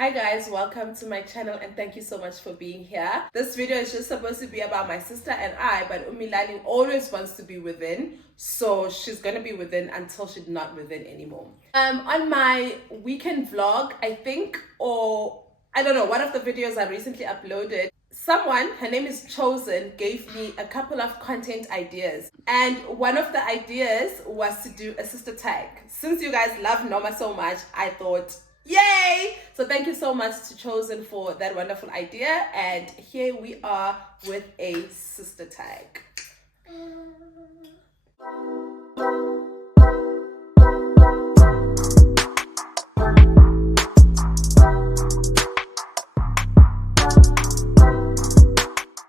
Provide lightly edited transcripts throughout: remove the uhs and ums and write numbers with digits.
Hi guys, welcome to my channel and thank you so much for being here. This video is just supposed to be about my sister and I, but Umilani always wants to be within, so she's gonna be within until she's not within anymore. On my weekend vlog, I think, or I don't know, one of the videos I recently uploaded, someone, her name is Chosen, gave me a couple of content ideas. And one of the ideas was to do a sister tag. Since you guys love Noma so much, I thought, yay! So thank you so much to Chosen for that wonderful idea. And here we are with a sister tag.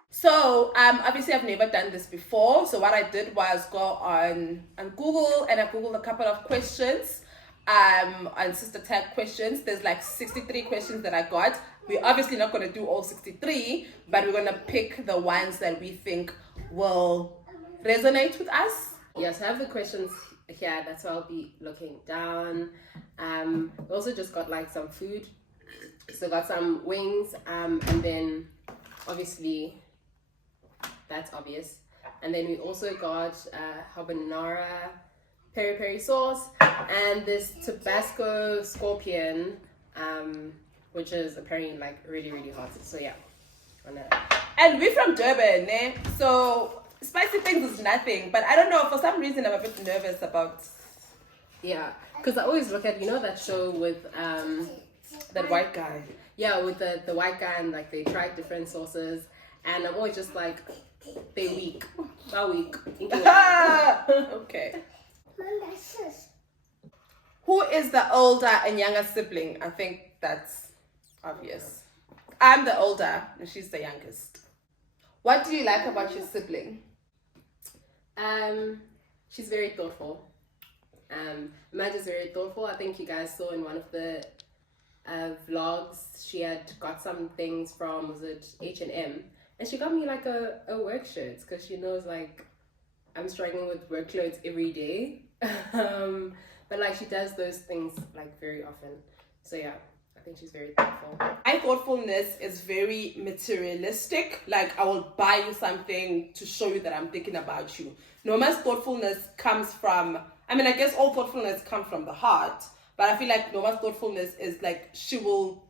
So obviously I've never done this before. So what I did was go on Google and I Googled a couple of questions on sister tag questions. There's like 63 questions that I got. We're obviously not going to do all 63, but we're going to pick the ones that we think will resonate with us. Yes, I have the questions here. That's why I'll be looking down. We also just got like some food. So got some wings, and then obviously that's obvious. And then we also got habanero peri-peri sauce and this Tabasco scorpion, which is apparently like really, really hot. So yeah. And we're from Durban, eh? So spicy things is nothing. But I don't know, for some reason I'm a bit nervous about... Yeah, because I always look at, you know, that show with that white guy. Yeah, with the white guy, and like they try different sauces, and I'm always just like, they weak. Okay. Who is the older and younger sibling? I think that's obvious. I'm the older and she's the youngest. What do you like about your sibling? She's very thoughtful. Amanda's very thoughtful. I think you guys saw in one of the vlogs, she had got some things from, was it H&M? And she got me like a work shirt because she knows like I'm struggling with work clothes every day. But like she does those things like very often. So yeah, I think she's very thoughtful. My thoughtfulness is very materialistic. Like I will buy you something to show you that I'm thinking about you. Noma's thoughtfulness comes from, I mean, I guess all thoughtfulness comes from the heart. But I feel like Noma's thoughtfulness is like she will,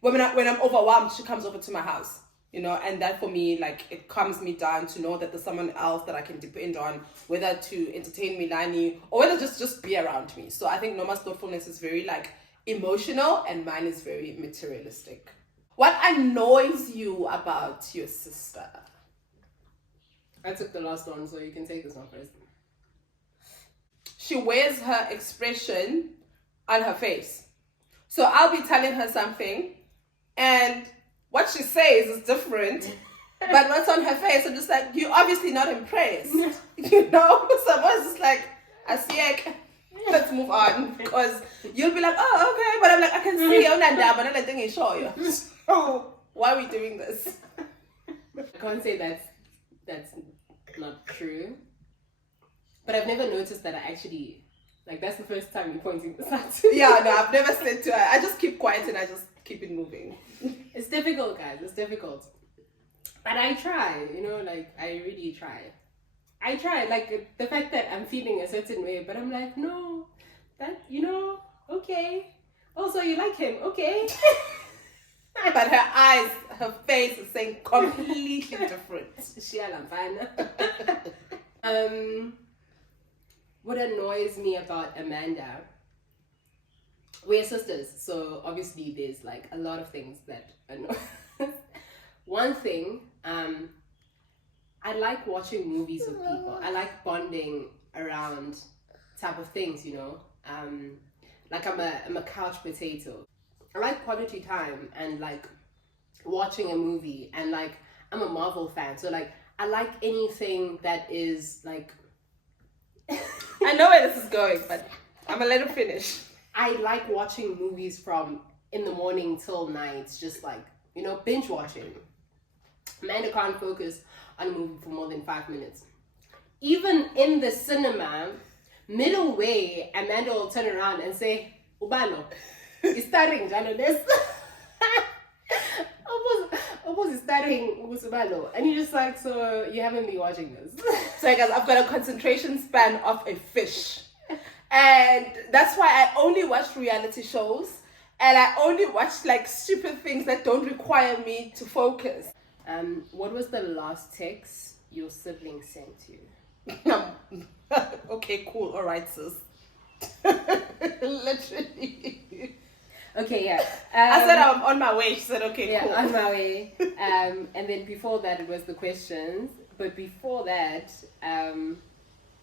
when I'm overwhelmed, she comes over to my house. You know, and that for me, like, it calms me down to know that there's someone else that I can depend on, whether to entertain Milani or whether just be around me. So I think Noma's thoughtfulness is very, like, emotional and mine is very materialistic. What annoys you about your sister? I took the last one, so you can take this one first. She wears her expression on her face. So I'll be telling her something and what she says is different, but what's on her face, I'm just like, you're obviously not impressed. You know? So I was just like, let's move on. Because you'll be like, oh, okay. But I'm like, I can see you, but I'm not letting you show you. So why are we doing this? I can't say that's not true. But I've never noticed that I actually, like, that's the first time you're pointing this out to me. Yeah, no, I've never said to her. I just keep quiet and I just keep it moving. It's difficult, guys. It's difficult. But I try, you know, like, I really try. I try, like, the fact that I'm feeling a certain way, but I'm like, no, that, you know, okay. Also, you like him, okay. But her eyes, her face is saying completely different. What annoys me about Amanda, we're sisters, so obviously there's like a lot of things that annoy. One thing, I like watching movies with people. I like bonding around type of things, you know. Like I'm a couch potato. I like quality time and like watching a movie, and like I'm a Marvel fan, so like I like anything that is like. I know where this is going, but I'm gonna let it finish. I like watching movies from in the morning till night, just like, you know, binge watching. Amanda can't focus on a movie for more than 5 minutes. Even in the cinema, middle way, Amanda will turn around and say, Ubano, it's starting, Jano, this. studying Usubalo, and you're just like, so you haven't been watching this. So guys, I've got a concentration span of a fish. And that's why I only watch reality shows. And I only watch like stupid things that don't require me to focus. What was the last text your sibling sent you? Okay, cool. All right, sis. Literally. Okay, yeah. I said I'm on my way. She said, okay, yeah, cool. on my way. And then before that, it was the questions. But before that, I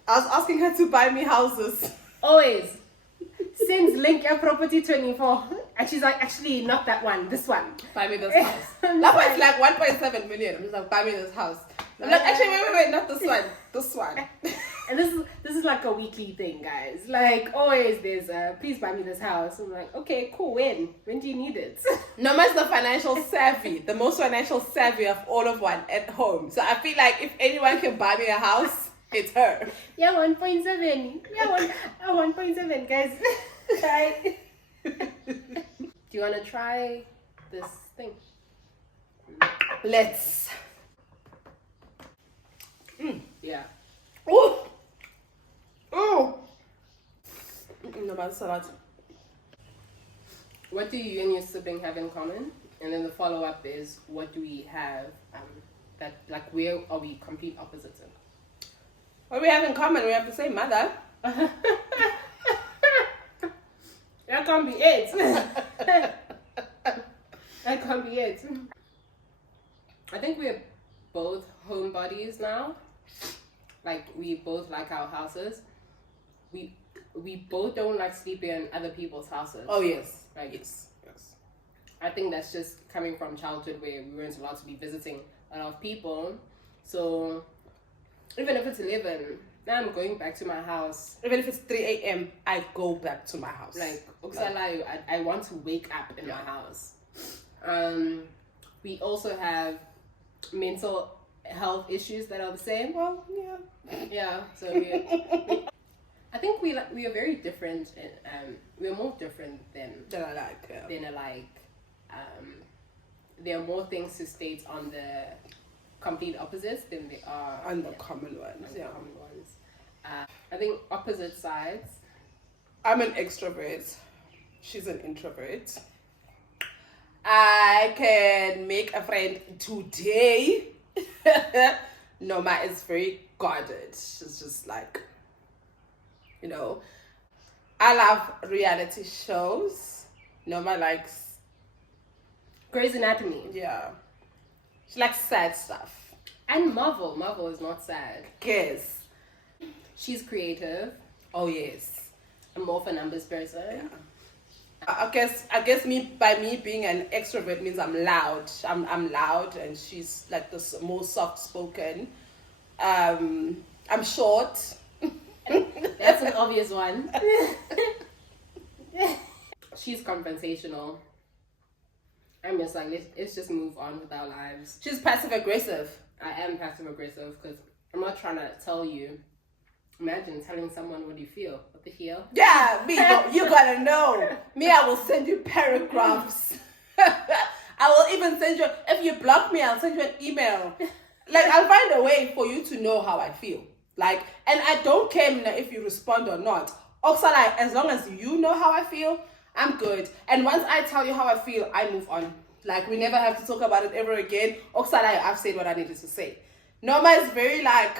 was asking her to buy me houses. always sends link your property 24. And she's like, actually, not that one, this one. Buy me this house. That one's like 1.7 million. I'm just like, buy me this house. I'm like, actually, wait, not this one. This one. And this is like a weekly thing, guys. Like, always there's please buy me this house. I'm like, okay, cool, when do you need it? Noma's the financial savvy, the most financial savvy of all of one at home. So I feel like if anyone can buy me a house, it's her. Yeah, 1.7. Yeah, 1.7, guys. Try. Do you want to try this thing? Let's. Yeah. Ooh. Ooh. Noma's salad. What do you and your sibling have in common? And then the follow-up is, what do we have that, like, where are we complete opposites in? What do we have in common? We have the same mother. That can't be it. That can't be it. I think we're both homebodies now. Like, we both like our houses. We both don't like sleeping in other people's houses. Oh, yes. Like, Yes. I think that's just coming from childhood where we weren't allowed to be visiting a lot of people. So even if it's 11, now I'm going back to my house. Even if it's 3 a.m., I go back to my house. Like, I want to wake up in my house. We also have mental health issues that are the same. Well, yeah. Yeah, so I think we are very different, and we're more different than That I like. Yeah. alike. There are more things to state on the complete opposites than there are On the common ones. on the Yeah. common ones. I think opposite sides. I'm an extrovert. She's an introvert. I can make a friend today. Noma is very guarded. She's just like, you know. I love reality shows. Noma likes, Grey's Anatomy. yeah. She likes sad stuff. And Marvel. Marvel is not sad. Guess. She's creative. Oh yes. I'm more of a numbers person. Yeah. I guess me being an extrovert means I'm loud. I'm loud, and she's like the more soft spoken. I'm short. That's an obvious one. She's confrontational. I'm just like, let's just move on with our lives. She's passive aggressive. I am passive aggressive because I'm not trying to tell you. Imagine telling someone what you feel. What the hell? Yeah, me, you gotta know. Me, I will send you paragraphs. I will even send you, if you block me, I'll send you an email. Like, I'll find a way for you to know how I feel. Like, and I don't care if you respond or not. Oxalai, as long as you know how I feel, I'm good. And once I tell you how I feel, I move on. Like, we never have to talk about it ever again. Oxalai, I've said what I needed to say. Noma is very like,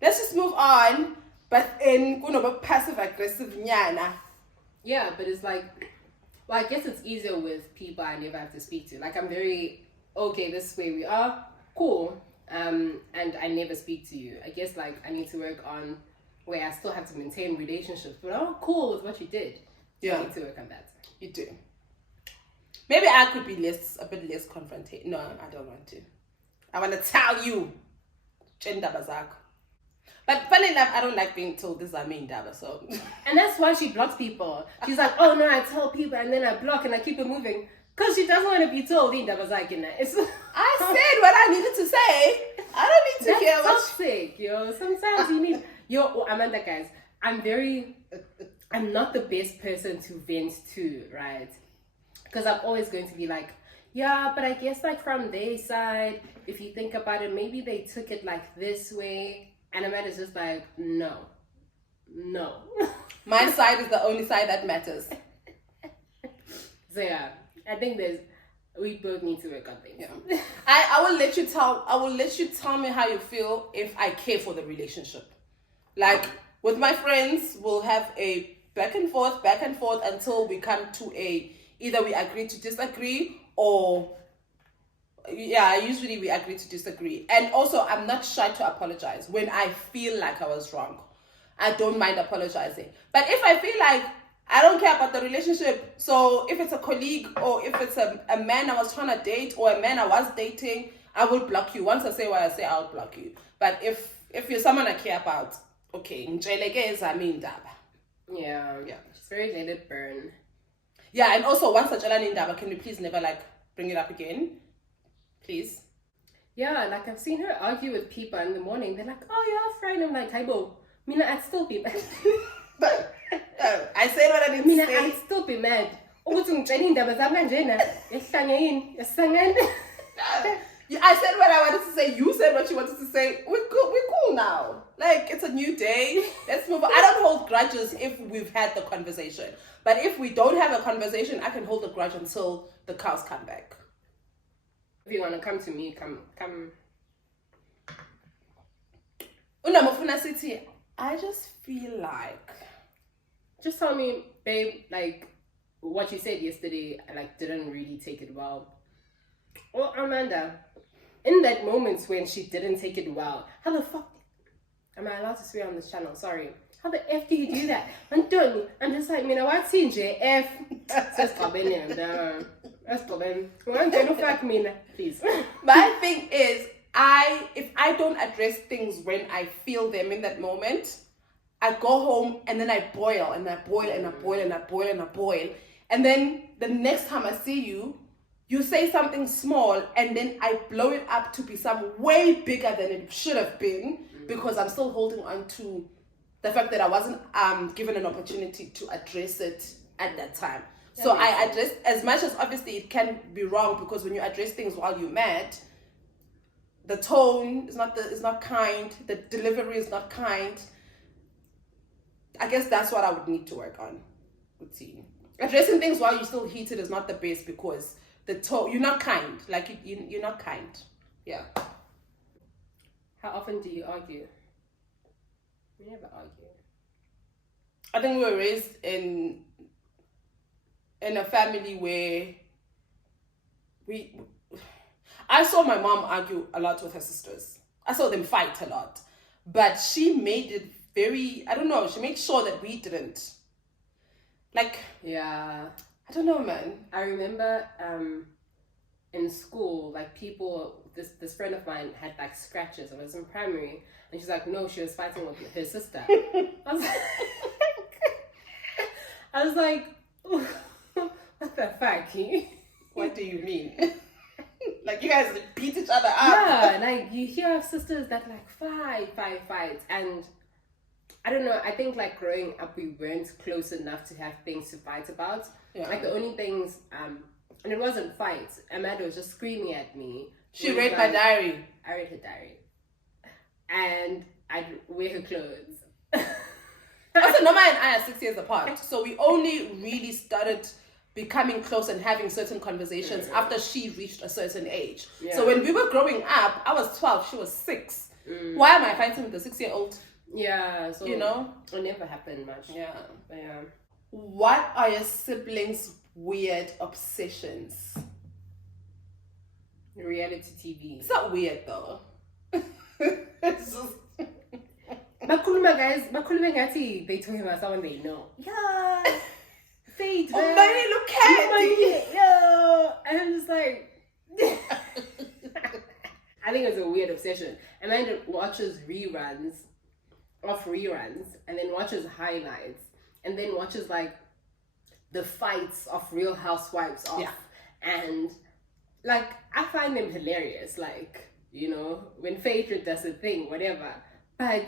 let's just move on, but in passive aggressive nyana. Yeah, but it's like, well, I guess it's easier with people I never have to speak to. Like, I'm very, okay, this is where we are, cool, and I never speak to you. I guess, like, I need to work on where I still have to maintain relationships, but I'm cool with what you did. So I need to work on that. You do. Maybe I could be a bit less confrontational. No, I don't want to. I want to tell you. But funny enough, I don't like being told this is my indaba, so. And that's why she blocks people. She's like, oh no, I tell people and then I block and I keep it moving. Because she doesn't want to be told indaba zakina. I said what I needed to say. I don't need to hear what. Toxic, yo. Sometimes you need. Yo, Amanda, guys, I'm not the best person to vent to, right? Because I'm always going to be like, Yeah, but I guess like from their side, if you think about it, maybe they took it like this way, and Amanda's just like, no. My side is the only side that matters. So yeah, I think we both need to work on things. Yeah. I will let you tell me how you feel if I care for the relationship. Like with my friends, we'll have a back and forth until we come to either we agree to disagree or usually we agree to disagree. And also I'm not shy to apologize when I feel like I was wrong. I don't mind apologizing. But if I feel like I don't care about the relationship, so if it's a colleague or if it's a man I was trying to date or a man I was dating, I will block you. Once I say what I say, I'll block you. But if you're someone I care about, okay, Yeah. Just very let it burn. Yeah, and also once I indaba, can you please never like bring it up again? Please. Yeah, like I've seen her argue with people in the morning. They're like, oh, you're a friend. I'm like, hi, bo. Mina, I'd still be mad. But I said what I didn't say. I'd still be mad. I said what I wanted to say. You said what you wanted to say. We're cool now. Like, it's a new day. Let's move on. I don't hold grudges if we've had the conversation. But if we don't have a conversation, I can hold a grudge until the cows come back. If you want to come to me, come. Unamofuna City, I just feel like... Just tell me, babe, like, what you said yesterday, I, like, didn't really take it well. Or Amanda, in that moment when she didn't take it well, how the fuck... Am I allowed to swear on this channel? Sorry. How the F do you do that? I'm just like, what's in JF? That's problem. That's problem. Please. My thing is, if I don't address things when I feel them in that moment, I go home and then I boil and I boil and I boil and I boil and I boil. And then the next time I see you, you say something small and then I blow it up to be some way bigger than it should have been because I'm still holding on to the fact that I wasn't given an opportunity to address it at that time. So I address, as much as obviously it can be wrong because when you address things while you're mad, the tone is not kind, the delivery is not kind. I guess that's what I would need to work on with you. Addressing things while you're still heated is not the best because the tone, you're not kind. Like, you're not kind. Yeah. How often do you argue? We never argue. I think we were raised in a family where I saw my mom argue a lot with her sisters. I saw them fight a lot. But she made it very, I don't know, she made sure that we didn't. Like, yeah. I don't know, man. I remember in school, like this friend of mine had like scratches. I was in primary. And she's like, no, she was fighting with her sister. I was like, what the fuck? What do you mean? Like, you guys beat each other up. Yeah, like you hear of sisters that like fight. And I don't know, I think like growing up, we weren't close enough to have things to fight about. Yeah. Like the only things, and it wasn't fights. Amanda was just screaming at me. She read my diary. I read her diary. And I'd wear her clothes. Also, Noma and I are 6 years apart. So we only really started becoming close and having certain conversations after she reached a certain age. Yeah. So when we were growing up, I was 12, she was 6. Why am I fighting with a 6-year-old? Yeah, so you know, it never happened much. Yeah. Yeah. What are your siblings' weird obsessions? Reality TV. It's not weird though. It's just Bakuluma guys, they talking about someone they know. Yeah. Fate. Oh, money, look at it. Yeah. And I'm just like I think it's a weird obsession. Amanda watches reruns and then watches highlights and then watches like the fights of Real Housewives off. Yeah. And like I find them hilarious, like, you know, when Faith does a thing, whatever. But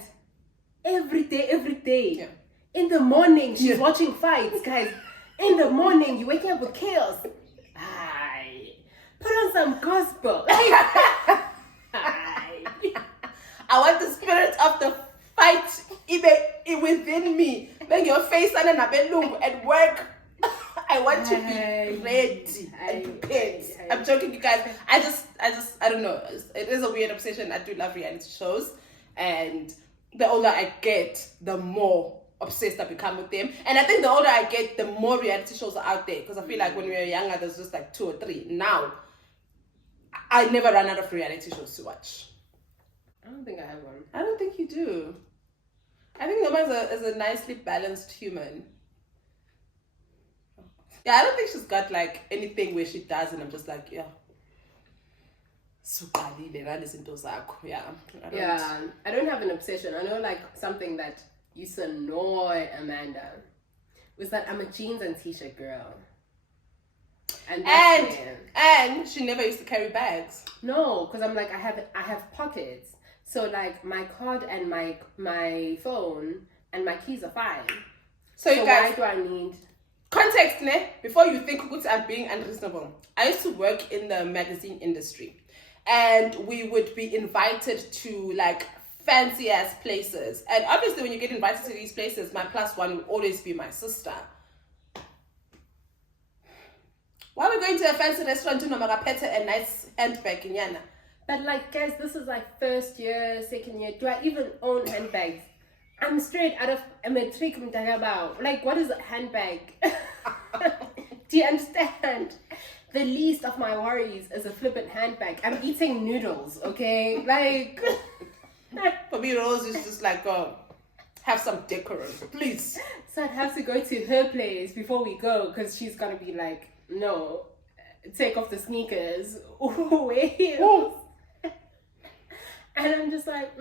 every day, yeah. In the morning she's watching fights, guys. In the morning you waking up with chaos. some gospel. I want the spirit of the fight within me. When your face and at work, I want to be ready and prepared. I'm joking, you guys. I don't know. It is a weird obsession. I do love reality shows, and the older I get, the more obsessed I become with them. And I think the older I get, the more reality shows are out there. Because I feel like when we were younger, there's just like 2 or 3. Now, I never run out of reality shows to watch. I don't think I have one. I don't think you do. I think Noma is a nicely balanced human. Yeah, I don't think she's got like anything where she does and I'm just like, yeah. Yeah. I don't have an obsession. I know like something that used to annoy Amanda was that I'm a jeans and t-shirt girl. And she never used to carry bags. No, because I'm like I have pockets. So like my card and my phone and my keys are fine. So you guys, why do I need context, ne? Before you think I'm being unreasonable. I used to work in the magazine industry, and we would be invited to like fancy ass places. And obviously, when you get invited to these places, my plus one will always be my sister. Why are we going to a fancy restaurant to Nomarapete and nice handbag in Yana? But like, guys, this is like first year, second year. Do I even own handbags? I'm straight out of a matric mtagabao. Like, what is a handbag? Do you understand? The least of my worries is a flippant handbag. I'm eating noodles, okay? Like, for me, Rose is just like, have some decorum, please. So I'd have to go to her place before we go because she's gonna be like, no, take off the sneakers, wear heels. And I'm just like,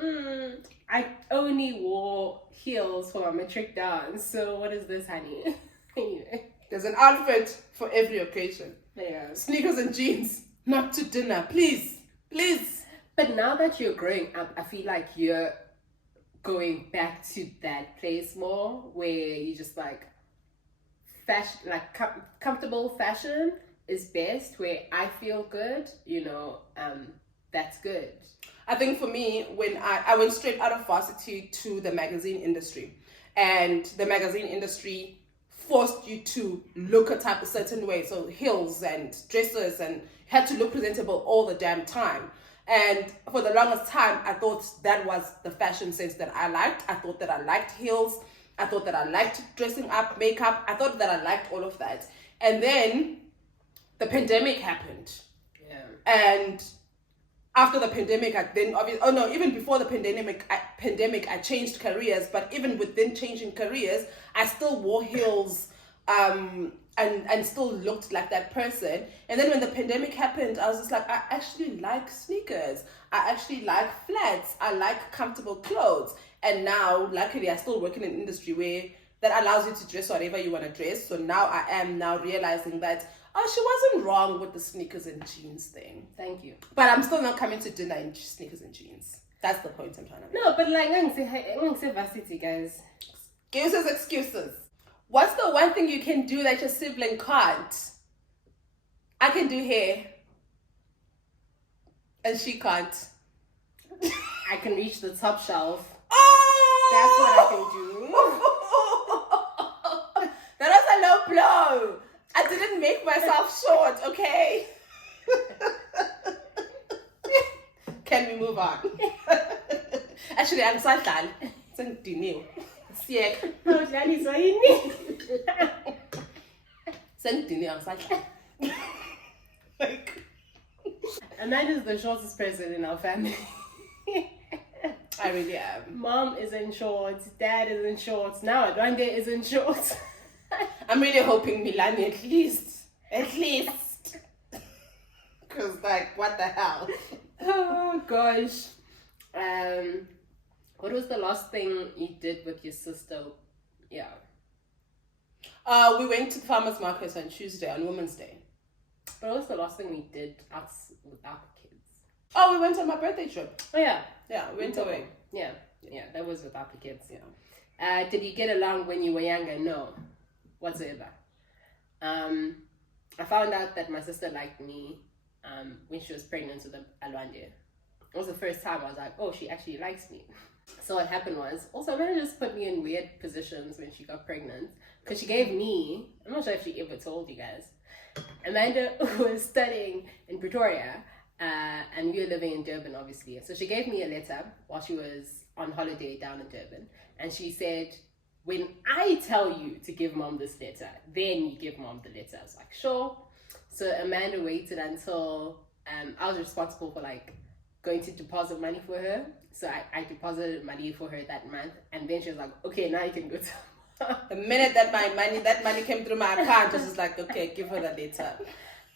I only wore heels for my matric dance, so what is this, honey? Anyway. There's an outfit for every occasion. Yeah. Sneakers and jeans, not to dinner, please. But now that you're growing up, I feel like you're going back to that place more where you just like fashion, like comfortable fashion is best, where I feel good, that's good. I think for me, when I went straight out of varsity to the magazine industry, and the magazine industry forced you to look a certain way, so heels and dresses, and you had to look presentable all the damn time. And for the longest time, I thought that was the fashion sense that I liked. I thought that I liked heels. I thought that I liked dressing up, makeup. I thought that I liked all of that. And then the pandemic happened. Yeah. And after the pandemic, even before the pandemic, I changed careers. But even within changing careers, I still wore heels and still looked like that person. And then when the pandemic happened, I was just like, I actually like sneakers. I actually like flats. I like comfortable clothes. And now, luckily, I still work in an industry where that allows you to dress whatever you want to dress. So now I am now realizing that, she wasn't wrong with the sneakers and jeans thing. Thank you. But I'm still not coming to dinner in sneakers and jeans. That's the point I'm trying to make. No, but like, I'm going to say varsity, guys. Excuses. What's the one thing you can do that your sibling can't? I can do hair. And she can't. I can reach the top shelf. Oh! That's what I can do. That was a low blow. I didn't make myself short, okay? Can we move on? Actually, I'm sadly. Sengidiniwe. Siyeke. Awudlaliswa yini? Sengidiniwe angisadlali. Like, Amanda's the shortest person in our family. I really am. Mom is in shorts, dad is in shorts, now Adwande is in shorts. I'm really hoping Milani at least. Because, like, what the hell? Oh, gosh. What was the last thing you did with your sister? Yeah. We went to the farmer's market on Tuesday, on Women's Day. But what was the last thing we did with our kids? Oh, we went on my birthday trip. Oh, yeah. Yeah, we went away. Yeah, that was with our kids. Yeah. Did you get along when you were younger? No, whatsoever. I found out that my sister liked me when she was pregnant with Alwande. It was the first time I was like, oh, she actually likes me. So what happened was, also Amanda just put me in weird positions when she got pregnant. Because she gave me, I'm not sure if she ever told you guys, Amanda was studying in Pretoria, and we were living in Durban, obviously. So she gave me a letter while she was on holiday down in Durban. And she said, when I tell you to give mom this letter, then you give mom the letter. I was like, sure. So Amanda waited until I was responsible for like going to deposit money for her. So I deposited money for her that month. And then she was like, okay, now you can go to The minute that money came through my account, I was just like, okay, give her the letter.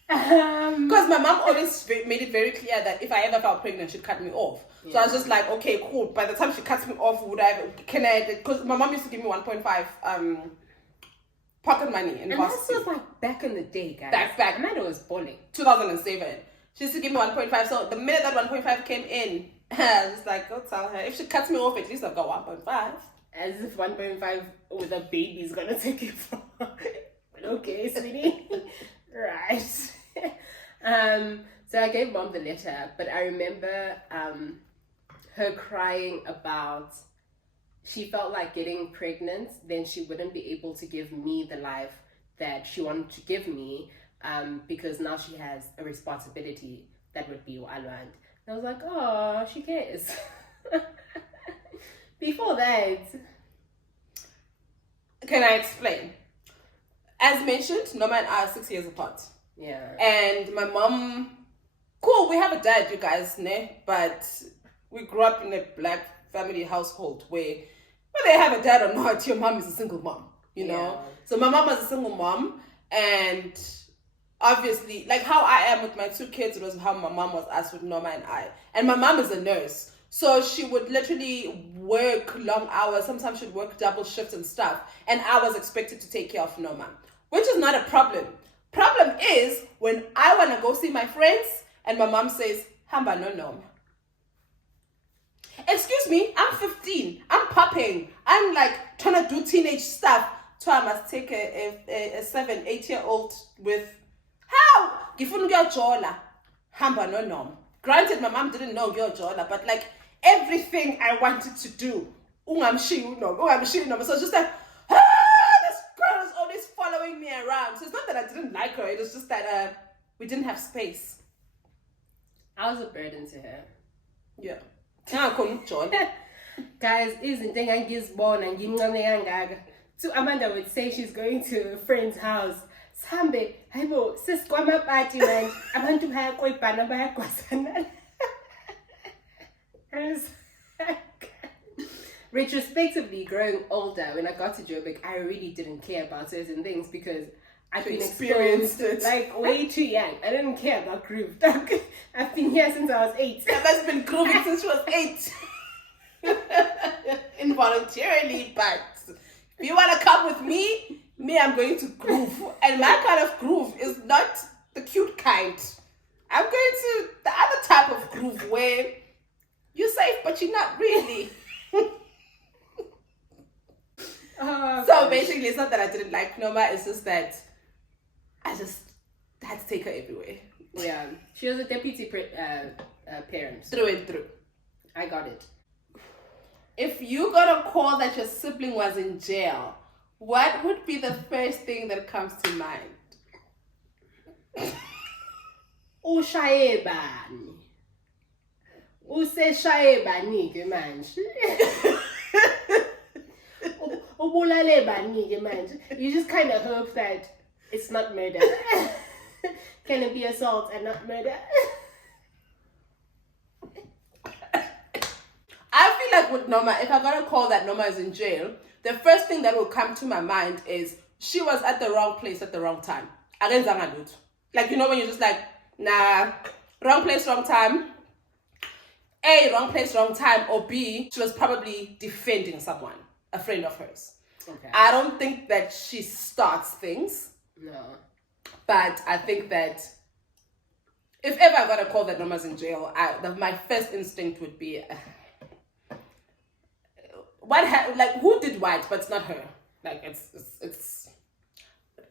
Because my mom always made it very clear that if I ever felt pregnant, she'd cut me off. Yeah. So I was just like, okay, cool. By the time she cuts me off, because my mom used to give me 1.5 pocket money in and varsity. this was like back in the day, guys. Back. Amanda was balling. 2007. She used to give me 1.5. So the minute that 1.5 came in, I was like, go tell her. If she cuts me off, at least I've got 1.5. As if 1.5 with a baby is gonna take it from her. Okay, sweetie. Right. So I gave mom the letter, but I remember her crying about she felt like getting pregnant, then she wouldn't be able to give me the life that she wanted to give me, because now she has a responsibility that would be Alwand. And I was like, oh, she cares. Before that, can I explain? As mentioned, Noma and I are 6 years apart. Yeah. And my mom, cool, we have a dad, you guys, ne? But we grew up in a black family household where whether they have a dad or not, your mom is a single mom, you know? Yeah. So my mom was a single mom, and obviously, like how I am with my two kids, it was how my mom was us with Noma and I. And my mom is a nurse. So she would literally work long hours. Sometimes she'd work double shifts and stuff. And I was expected to take care of Noma, which is not a problem. Problem is when I want to go see my friends and my mom says, Hamba no Noma. Excuse me, I'm 15. I'm popping. I'm like trying to do teenage stuff. So I must take a 7, 8-year-old with, how? Gifun jola. Hamba no Noma. Granted, my mom didn't know jola, but like, everything I wanted to do, so it's just like, this girl is always following me around. So it's not that I didn't like her, it was just that we didn't have space. I was a burden to her. Yeah. Guys, isn't born and so Amanda would say she's going to a friend's house. Sambe, hayibo, sesikwama party man. Abantu bayakwebhana bayagwazana. Retrospectively, growing older, when I got to Joburg, I really didn't care about certain things because I've been experienced it like way too young. I didn't care about groove. I've been here since I was 8. Emma's been grooving since she was 8. Involuntarily, but if you want to come with me, I'm going to groove. And my kind of groove is not the cute kind. I'm going to the other type of groove where you're safe, but you're not really. So basically, it's not that I didn't like Noma, it's just that I just had to take her everywhere. Yeah, she was a deputy parent. Through and through. I got it. If you got a call that your sibling was in jail, what would be the first thing that comes to mind? Ushaye bani. Useshaye bani ke manje. Ubulale bani ke manje. You just kind of hope that it's not murder. Can it be assault and not murder? I feel like with Noma, if I got a call that Noma is in jail, the first thing that will come to my mind is she was at the wrong place at the wrong time. Like, you know, when you're just like, nah, wrong place, wrong time. A, wrong place, wrong time. Or B, she was probably defending someone, a friend of hers. Okay. I don't think that she starts things. No. But I think that if ever I got a call that Noma's in jail, my first instinct would be, who did what, but it's not her. Like, it's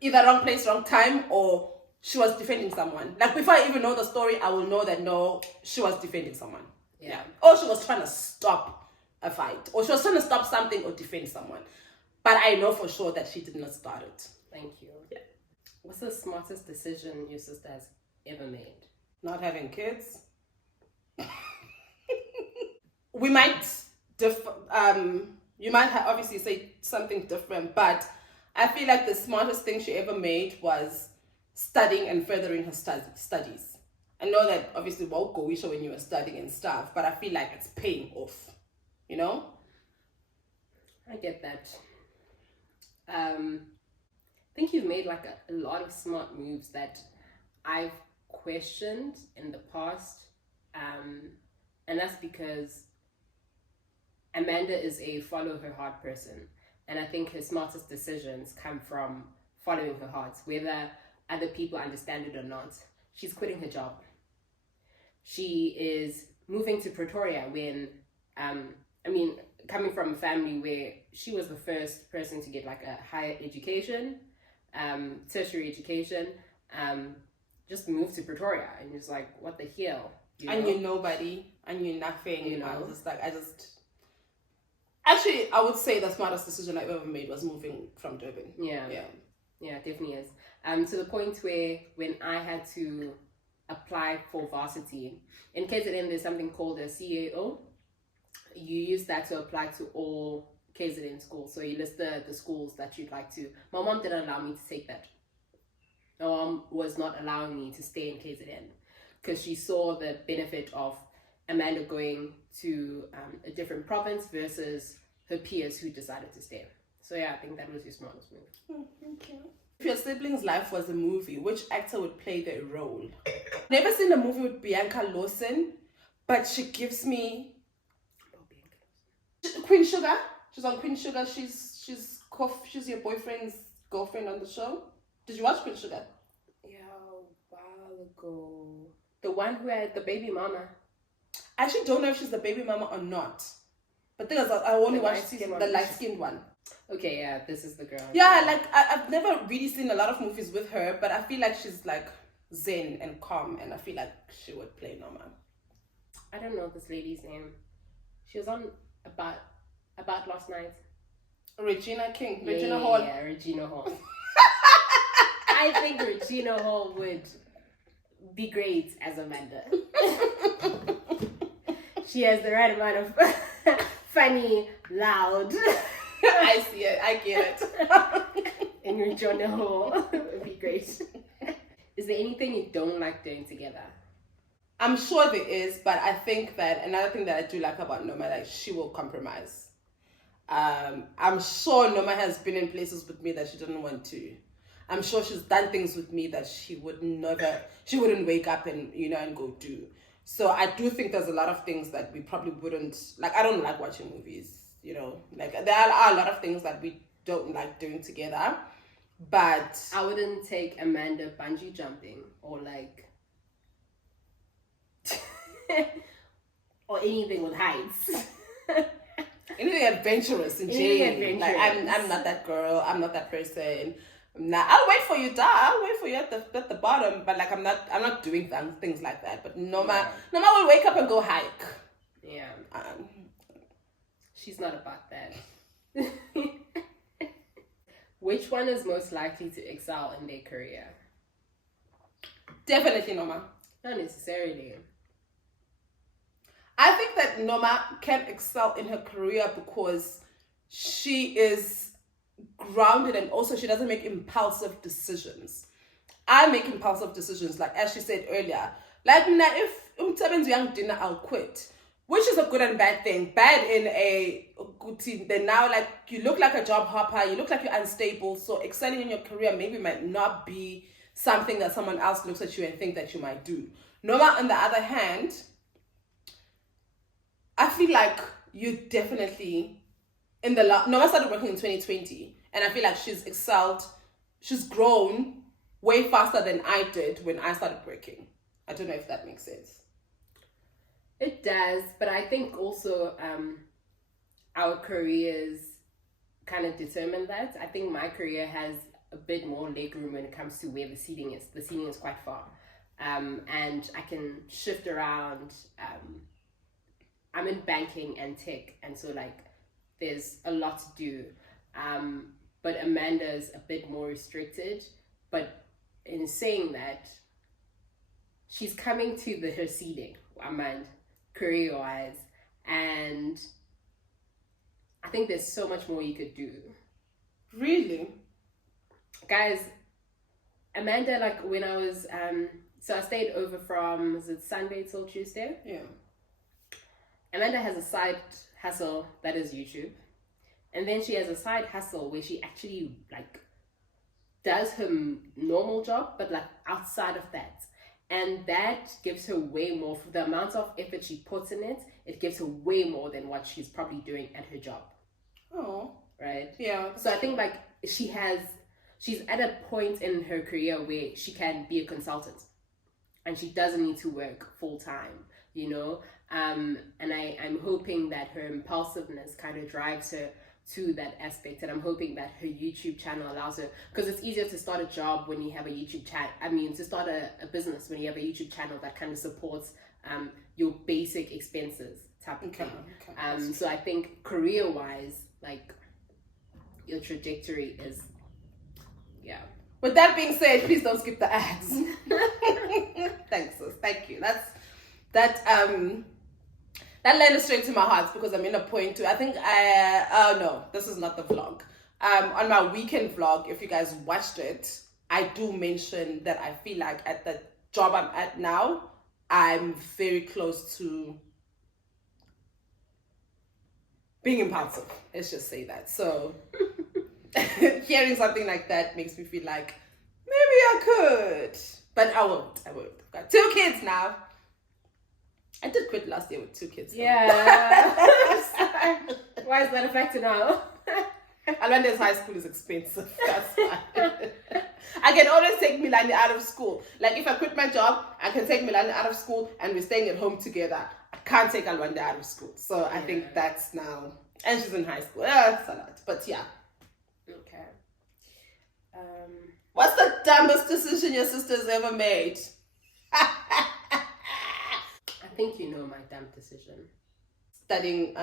either wrong place, wrong time, or she was defending someone. Like, before I even know the story, I will know that no, she was defending someone. Yeah. Or she was trying to stop a fight. Or she was trying to stop something or defend someone. But I know for sure that she did not start it. Thank you. Yeah. What's the smartest decision your sister has ever made? Not having kids. We might you might obviously say something different, but I feel like the smartest thing she ever made was studying and furthering her studies. I know that obviously won't go when you were studying and stuff, but I feel like it's paying off, you know? I get that. I think you've made like a lot of smart moves that I've questioned in the past, and that's because Amanda is a follow her heart person, and I think her smartest decisions come from following her heart, whether other people understand it or not. She's quitting her job. She is moving to Pretoria when, coming from a family where she was the first person to get like a higher education, tertiary education, just moved to Pretoria, and it's like, what the hell? I knew nobody. I knew nothing. You know, I was just like, Actually, I would say the smartest decision I've ever made was moving from Durban. Yeah, definitely is. To the point where when I had to apply for varsity in KZN, there's something called a CAO. You use that to apply to all KZN schools. So you list the schools that you'd like to. My mom didn't allow me to take that. My mom was not allowing me to stay in KZN because she saw the benefit of Amanda going to a different province versus her peers who decided to stay. So yeah, I think that was your smartest move. Thank you. If your sibling's life was a movie, which actor would play their role? Never seen a movie with Bianca Lawson, but she gives me Queen Sugar. She's on Queen Sugar. She's your boyfriend's girlfriend on the show. Did you watch Queen Sugar? Yeah, a while ago. The one who had the baby mama. I actually don't know if she's the baby mama or not. But the thing is, I only watched the light-skinned one. Okay, yeah, this is the girl. Yeah, like, I've never really seen a lot of movies with her, but I feel like she's, like, zen and calm, and I feel like she would play Noma. I don't know this lady's name. She was on About Last Night. Regina Hall. Yeah, Regina Hall. I think Regina Hall would be great as Amanda. She has the right amount of funny, loud. I see it. I get it. And Regina Hall would be great. Is there anything you don't like doing together? I'm sure there is, but I think that another thing that I do like about Noma, like, she will compromise. I'm sure Noma has been in places with me that she didn't want to. I'm sure she's done things with me that she wouldn't wake up and, and go do. So I do think there's a lot of things that we probably wouldn't, like, I don't like watching movies, like, there are a lot of things that we don't like doing together, but... I wouldn't take Amanda bungee jumping or, like, or anything with heights. Anything adventurous in jail. Like, I'm not that girl. I'm not that person. I'll wait for you, I'll wait for you at the bottom. But like, I'm not doing things like that. But Noma will wake up and go hike. Yeah. She's not about that. Which one is most likely to excel in their career? Definitely Noma. Not necessarily. I think that Noma can excel in her career because she is grounded and also she doesn't make impulsive decisions. I make impulsive decisions, like as she said earlier. Like, now if umsebenzi uyangidina, I'll quit. Which is a good and bad thing. Bad in a good team. Then now, like, you look like a job hopper, you look like you're unstable, so excelling in your career maybe might not be something that someone else looks at you and think that you might do. Noma, on the other hand, I feel like you definitely, Noma started working in 2020, and I feel like she's excelled, she's grown way faster than I did when I started working. I don't know if that makes sense. It does, but I think also our careers kind of determine that. I think my career has a bit more leg room when it comes to where the seating is. The seating is quite far. And I can shift around. I'm in banking and tech, and so like there's a lot to do. But Amanda's a bit more restricted. But in saying that, she's coming to her seating, Amanda, career-wise, and I think there's so much more you could do. Really? Guys, Amanda, like when I was, so I stayed over from, was it Sunday till Tuesday? Yeah. Amanda has a side hustle that is YouTube. And then she has a side hustle where she actually like does her normal job, but like outside of that. And that gives her way more, for the amount of effort she puts in it, it gives her way more than what she's probably doing at her job. Oh. Right? Yeah. So I think like she's at a point in her career where she can be a consultant and she doesn't need to work full time, you know? And I'm hoping that her impulsiveness kind of drives her to that aspect, and I'm hoping that her YouTube channel allows her, because it's easier to start a job when you have a YouTube channel. I mean, to start a business when you have a YouTube channel that kind of supports your basic expenses type of thing. Okay. So I think career-wise, like your trajectory is, yeah. With that being said, please don't skip the ads. Thanks, sis. Thank you. That landed straight to my heart because I'm in a point to, I think no, this is not the vlog. On my weekend vlog, if you guys watched it, I do mention that I feel like at the job I'm at now, I'm very close to being impulsive. Let's just say that. So hearing something like that makes me feel like maybe I could, but I won't. I've got 2 kids now. I did quit last year with 2 kids. Yeah. Why is that a factor now? Alwanda's high school is expensive. That's fine. I can always take Milani out of school. Like if I quit my job, I can take Milani out of school and we're staying at home together. I can't take Alwanda out of school. So I think that's now, and she's in high school. Yeah, it's a lot. But yeah. Okay. What's the dumbest decision your sister's ever made? I think you know my dumb decision. Studying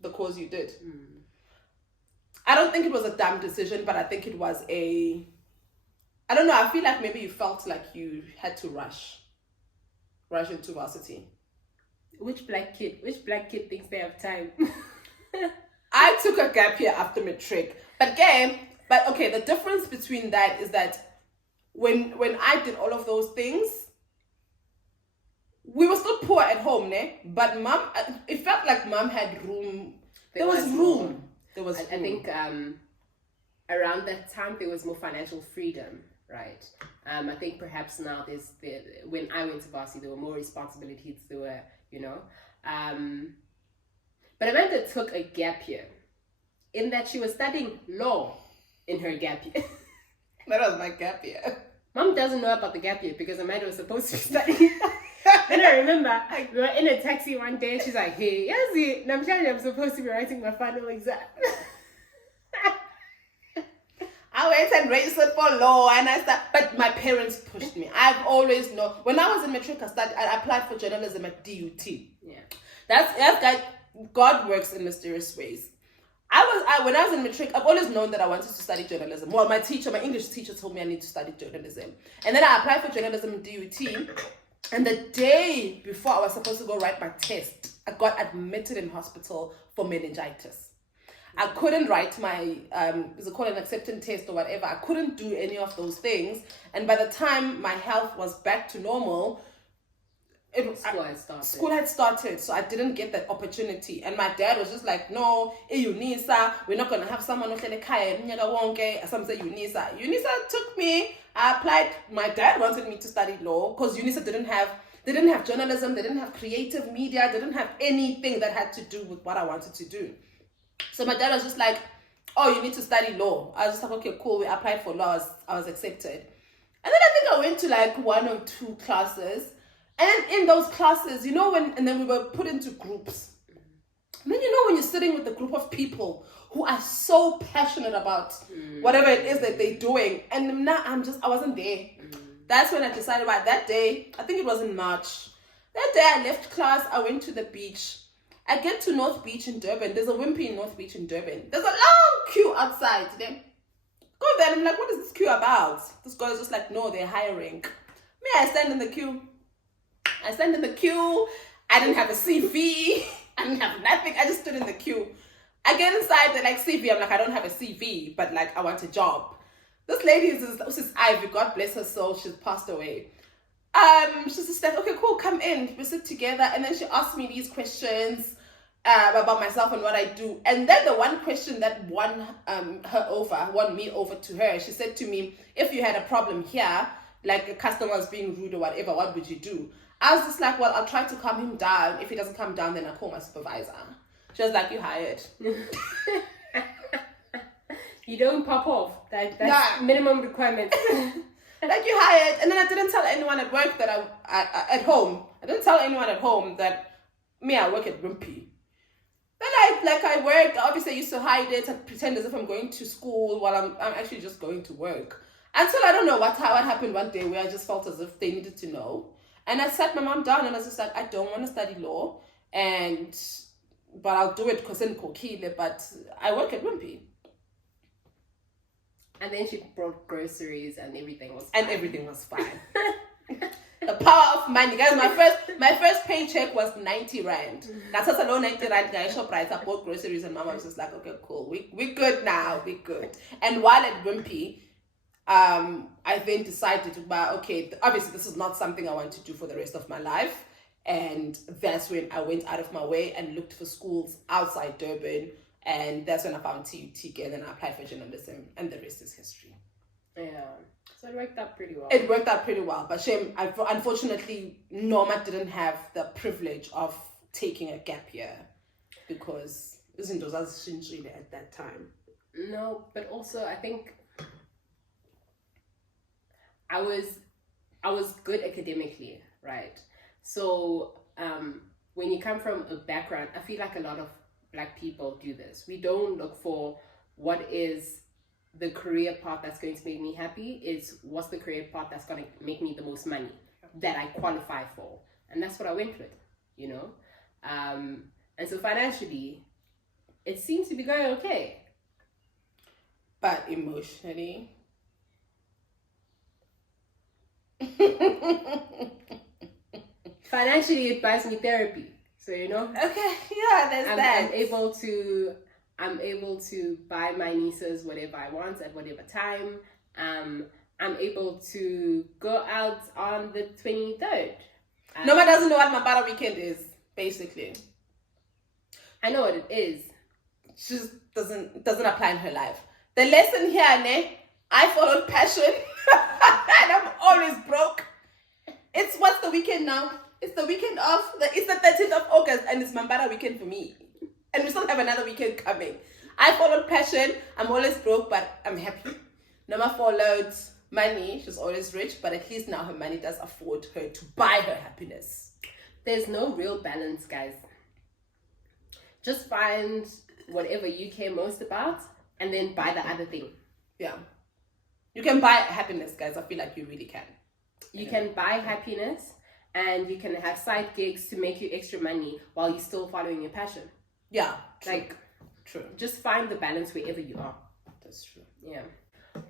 the course you did. I don't think it was a dumb decision, but I think it was I don't know, I feel like maybe you felt like you had to rush into varsity. Which black kid thinks they have time? I took a gap year after matric. But okay, the difference between that is that when I did all of those things, we were still poor at home, ne? But mom, it felt like mom had room. There was room. I think around that time there was more financial freedom, right? I think perhaps now when I went to varsity, there were more responsibilities. There were, you know. But Amanda took a gap year in that she was studying law in her gap year. That was my gap year. Mom doesn't know about the gap year because Amanda was supposed to be studying. Then I remember we were in a taxi one day. She's like, "Hey, Yazi, I'm supposed to be writing my final exam." I went and registered for law and but my parents pushed me. I've always known. When I was in matric, I applied for journalism at DUT. Yeah, that's God works in mysterious ways. When I was in matric, I've always known that I wanted to study journalism. Well, my English teacher told me I need to study journalism, and then I applied for journalism in DUT. And the day before I was supposed to go write my test, I got admitted in hospital for meningitis. I couldn't write my, is it called an acceptance test or whatever? I couldn't do any of those things. And by the time my health was back to normal, school had started. So I didn't get that opportunity. And my dad was just like, no, UNISA, we're not going to have someone who some say UNISA. UNISA took me. I applied. My dad wanted me to study law because UNISA didn't have journalism, they didn't have creative media, they didn't have anything that had to do with what I wanted to do. So my dad was just like, oh, you need to study law. I was just like, okay, cool. We applied for law. I was accepted. And then I think I went to like 1 or 2 classes. And then in those classes, you know, and then we were put into groups. And then, you know, when you're sitting with a group of people who are so passionate about whatever it is that they're doing. And now I wasn't there. That's when I decided about that day. I think it was in March. That day I left class, I went to the beach. I get to North Beach in Durban. There's a Wimpy in North Beach in Durban. There's a long queue outside. Then go there and I'm like, what is this queue about? This girl is just like, no, they're hiring. Me, I stand in the queue. I didn't have a CV. I didn't have nothing. I just stood in the queue. I get inside, they're like, CV. I'm like, I don't have a CV, but like, I want a job. This lady is Ivy. God bless her soul. She's passed away. She's just like, okay, cool, come in. We sit together. And then she asked me these questions about myself and what I do. And then the one question that won me over to her, she said to me, if you had a problem here, like a customer was being rude or whatever, what would you do? I was just like, well, I'll try to calm him down. If he doesn't calm down, then I'll call my supervisor. She was like, you hired. You don't pop off. That's minimum requirement. Like, you hired. And then I didn't tell anyone at work that I at home. I didn't tell anyone at home that I work at Wimpy. Then I worked. Obviously, I used to hide it and pretend as if I'm going to school while I'm actually just going to work. Until I don't know what happened one day where I just felt as if they needed to know. And I sat my mom down and I was just like, I don't want to study law, but I'll do it because in Kokile, but I work at Wimpy. And then she brought groceries and everything was fine. And everything was fine. The power of money. Guys, my first paycheck was 90 Rand. That's just a low 90 Rand guy shop price. I bought groceries and mama was just like, okay, cool. We good now. We good. And while at Wimpy, I then decided okay, obviously this is not something I want to do for the rest of my life. And that's when I went out of my way and looked for schools outside Durban. And that's when I found TUT and then I applied for journalism and the rest is history. Yeah. So it worked out pretty well. It worked out pretty well. But unfortunately, Noma didn't have the privilege of taking a gap year because izinto zazishintshile at that time. No, but also I think I was good academically, right? So when you come from a background, I feel like a lot of Black people do this. We don't look for what is the career path that's going to make me happy. It's what's the career path that's going to make me the most money that I qualify for. And that's what I went with, you know? And so financially, it seems to be going okay. But emotionally... Financially, it buys me therapy. So, you know? Okay, yeah, there's that. I'm able to buy my nieces whatever I want at whatever time. I'm able to go out on the 23rd. Noma doesn't know what Mambara weekend is, basically. I know what it is. She just doesn't apply in her life. The lesson here, ne? I followed passion and I'm always broke. What's the weekend now? It's the weekend of, it's the 13th of August and it's Mambara weekend for me. And we still have another weekend coming. I followed passion. I'm always broke, but I'm happy. Noma followed money. She's always rich, but at least now her money does afford her to buy her happiness. There's no real balance, guys. Just find whatever you care most about and then buy the other thing. Yeah. You can buy happiness, guys. I feel like you really can. You can buy happiness and you can have side gigs to make you extra money while you're still following your passion. Yeah. True. Like, true. Just find the balance wherever you are. That's true. Yeah.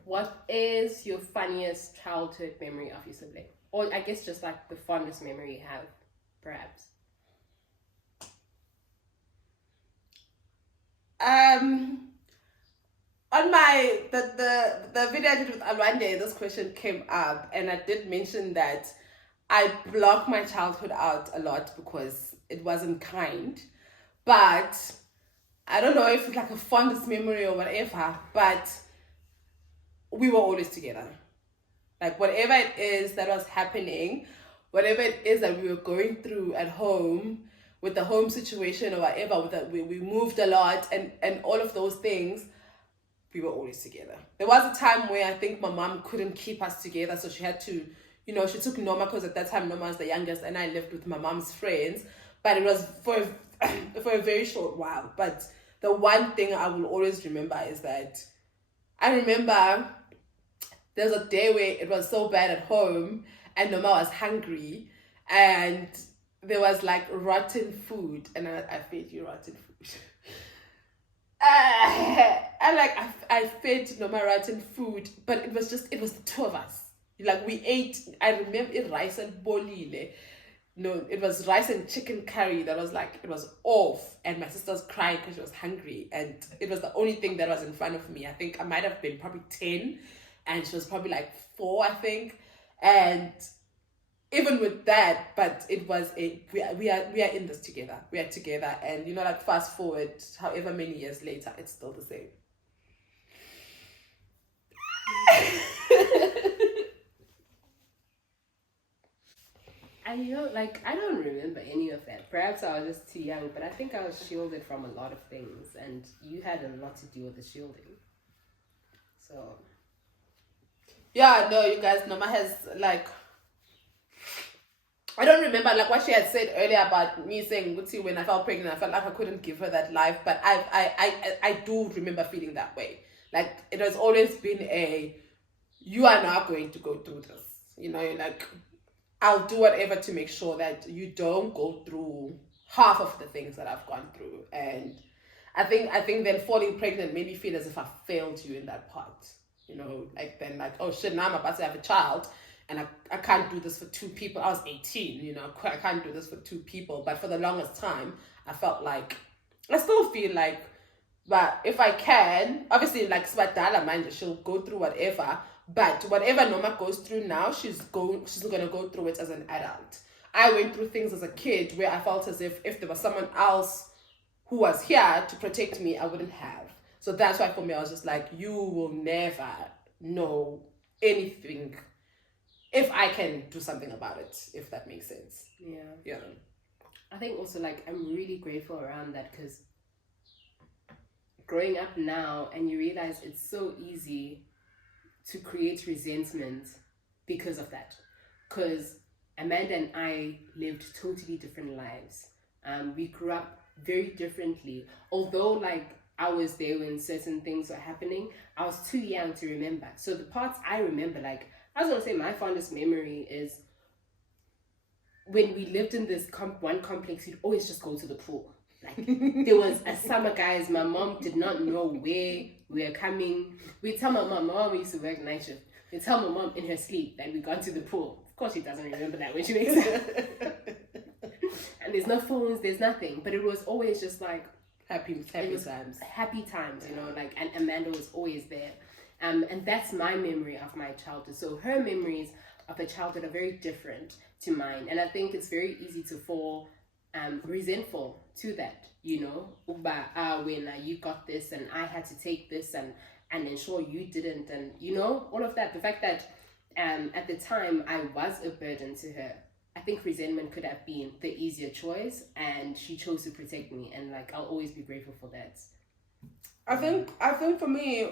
What is your funniest childhood memory of your sibling? Or I guess just like the fondest memory you have, perhaps. On the video I did with Alwande, this question came up and I did mention that I blocked my childhood out a lot because it wasn't kind. But I don't know if it's like a fondest memory or whatever, but we were always together. Like whatever it is that was happening, whatever it is that we were going through at home, with the home situation or whatever, we moved a lot and all of those things, we were always together. There was a time where I think my mom couldn't keep us together, so she had to, she took Noma because at that time Noma was the youngest and I lived with my mom's friends, but it was for a very short while. But the one thing I will always remember is that I remember there was a day where it was so bad at home and Noma was hungry and there was like rotten food and I fed you rotten food. I fed Noma rotten food, but it was the two of us. Like we ate, I remember it rice and bolile. No, it was rice and chicken curry that was like, it was off. And my sister was crying because she was hungry. And it was the only thing that was in front of me. I think I might have been probably 10 and she was probably like 4, I think. And even with that, but it was we are in this together. We are together. And like fast forward, however many years later, it's still the same. I don't remember any of that. Perhaps I was just too young, but I think I was shielded from a lot of things, and you had a lot to do with the shielding. So, yeah, no, you guys, Noma has like, I don't remember like what she had said earlier about me saying, Guti, when I felt pregnant, I felt like I couldn't give her that life, but I do remember feeling that way. Like it has always been you are not going to go through this, like. I'll do whatever to make sure that you don't go through half of the things that I've gone through. And I think then falling pregnant made me feel as if I failed you in that part. Like then like, oh shit, now I'm about to have a child and I can't do this for 2 people. I was 18, I can't do this for 2 people. But for the longest time, I felt like, I still feel like, but if I can, obviously like Swadala mind, she'll go through whatever. But whatever Noma goes through now, she's gonna go through it as an adult. I went through things as a kid where I felt as if there was someone else who was here to protect me, I wouldn't have. So that's why for me, I was just like, you will never know anything if I can do something about it, if that makes sense. Yeah. I think also like I'm really grateful around that because growing up now and you realize it's so easy to create resentment because of that. Because Amanda and I lived totally different lives. We grew up very differently. Although like I was there when certain things were happening, I was too young to remember. So the parts I remember, like I was gonna say my fondest memory is when we lived in this one complex, we'd always just go to the pool. Like there was a summer, guys, my mom did not know where we were coming. We tell my mom used to work night shift. We tell my mom in her sleep that we got to the pool. Of course she doesn't remember that when she wakes up. And there's no phones, there's nothing. But it was always just like happy times. Happy times, like, and Amanda was always there. And that's my memory of my childhood. So her memories of her childhood are very different to mine. And I think it's very easy to fall resentful to that, when you got this and I had to take this and ensure you didn't, and all of that. The fact that at the time I was a burden to her, I think resentment could have been the easier choice, and she chose to protect me, and like I'll always be grateful for that. I think for me,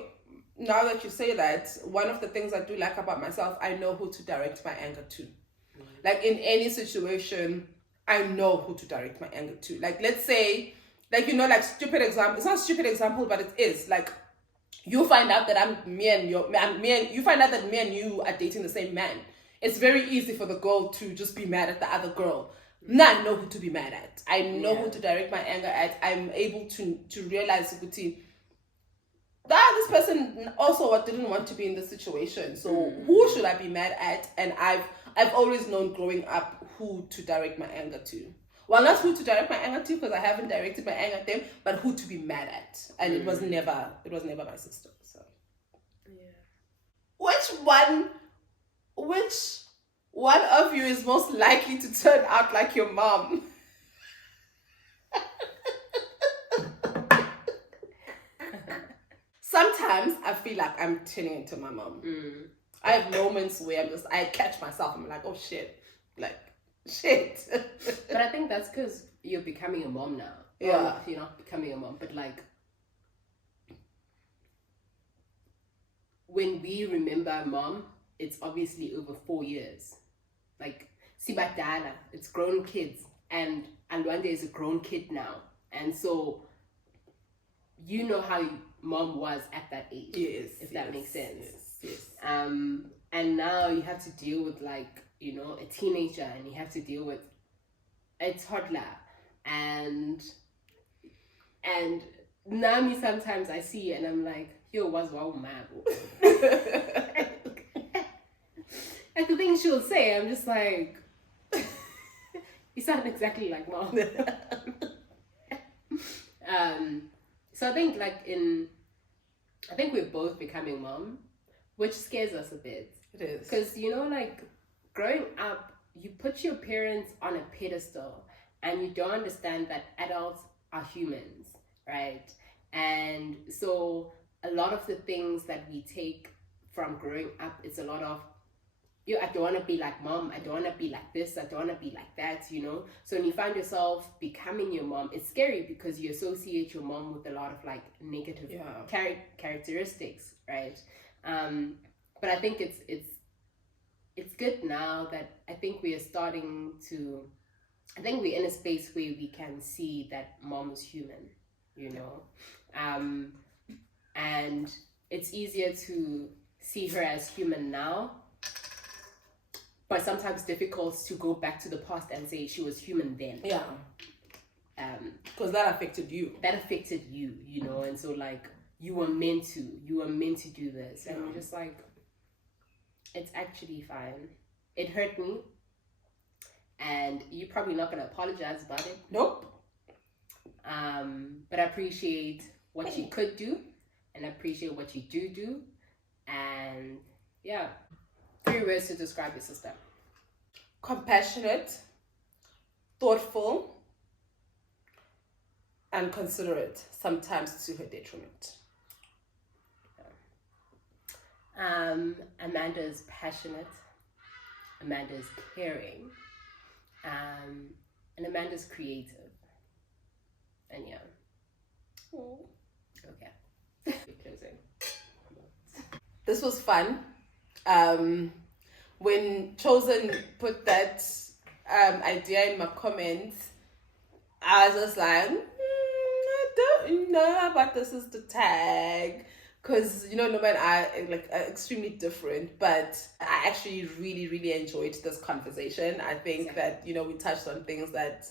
now that you say that, one of the things I do like about myself, I know who to direct my anger to. Like in any situation, I know who to direct my anger to. Like, let's say, like, like stupid example. It's not a stupid example, but it is. Like, you find out that you find out that me and you are dating the same man. It's very easy for the girl to just be mad at the other girl. Now I know who to be mad at. I know who to direct my anger at. I'm able to realize, this person also didn't want to be in this situation. So who should I be mad at? And I've always known growing up who to direct my anger to. Well, not who to direct my anger to, because I haven't directed my anger at them, but who to be mad at. And it was never my sister. So which one of you is most likely to turn out like your mom? Sometimes I feel like I'm turning into my mom. I have moments where I catch myself. I'm like, oh shit. Like, shit. But I think that's because you're becoming a mom now. Yeah. You're not becoming a mom, but like, when we remember mom, it's obviously over 4 years. Like, Sibadala, it's grown kids. And Alwande is a grown kid now. And so you know how mom was at that age. Yes. If that makes sense. Yes. And now you have to deal with, like, you know, a teenager, and you have to deal with a toddler, and now me sometimes I see and I'm like, yo, what's wrong, man? Like the things she'll say, I'm just like, you sound exactly like mom. So I think I think we're both becoming mom, which scares us a bit. It is. Because, you know, like, growing up, you put your parents on a pedestal and you don't understand that adults are humans, right? And so a lot of the things that we take from growing up, it's a lot of, yo, I don't want to be like mom, I don't want to be like this, I don't want to be like that, you know? So when you find yourself becoming your mom, it's scary because you associate your mom with a lot of, like, negative characteristics, right? But I think it's good now that I think we are starting to, I think we're in a space where we can see that mom is human, you know? And it's easier to see her as human now, but sometimes difficult to go back to the past and say she was human then. Yeah. Because that affected you. That affected you, you know? And so, like, you were meant to do this. And you're just like, it's actually fine. It hurt me. And you're probably not going to apologize about it. Nope. But I appreciate what you could do. And I appreciate what you do. And yeah. 3 words to describe your sister. Compassionate, thoughtful, and considerate, sometimes to her detriment. Amanda's passionate. Amanda's caring. And Amanda's creative. And yeah. Okay. Closing. This was fun. When Chosen put that idea in my comments, I was just like, I don't know about this is the tag. Because, you know, Noma and I are extremely different, but I actually really, really enjoyed this conversation. I think that, you know, we touched on things that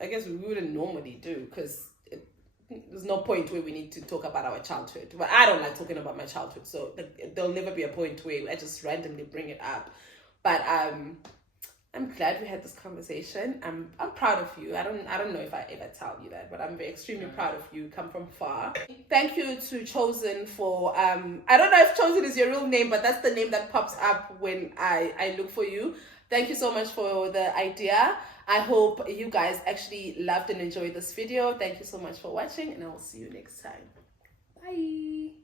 I guess we wouldn't normally do, because there's no point where we need to talk about our childhood. But I don't like talking about my childhood, so there'll never be a point where I just randomly bring it up. But I'm glad we had this conversation. I'm proud of you. I don't know if I ever tell you that, but I'm extremely proud of you. Come from far. Thank you to Chosen for I don't know if Chosen is your real name, but that's the name that pops up when I look for you. Thank you so much for the idea. I hope you guys actually loved and enjoyed this video. Thank you so much for watching, and I will see you next time. Bye.